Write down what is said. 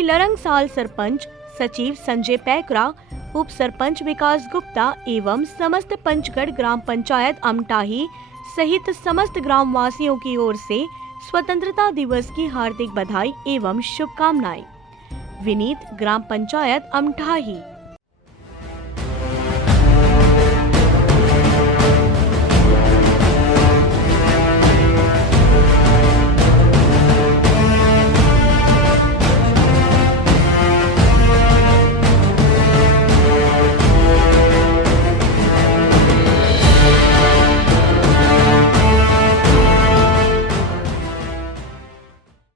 श्री लरंगसाल सरपंच सचिव संजय पैकरा, उप सरपंच विकास गुप्ता एवं समस्त पंचगढ़ ग्राम पंचायत अमटाही सहित समस्त ग्राम वासियों की ओर से स्वतंत्रता दिवस की हार्दिक बधाई एवं शुभकामनाएं। विनीत, ग्राम पंचायत अमटाही।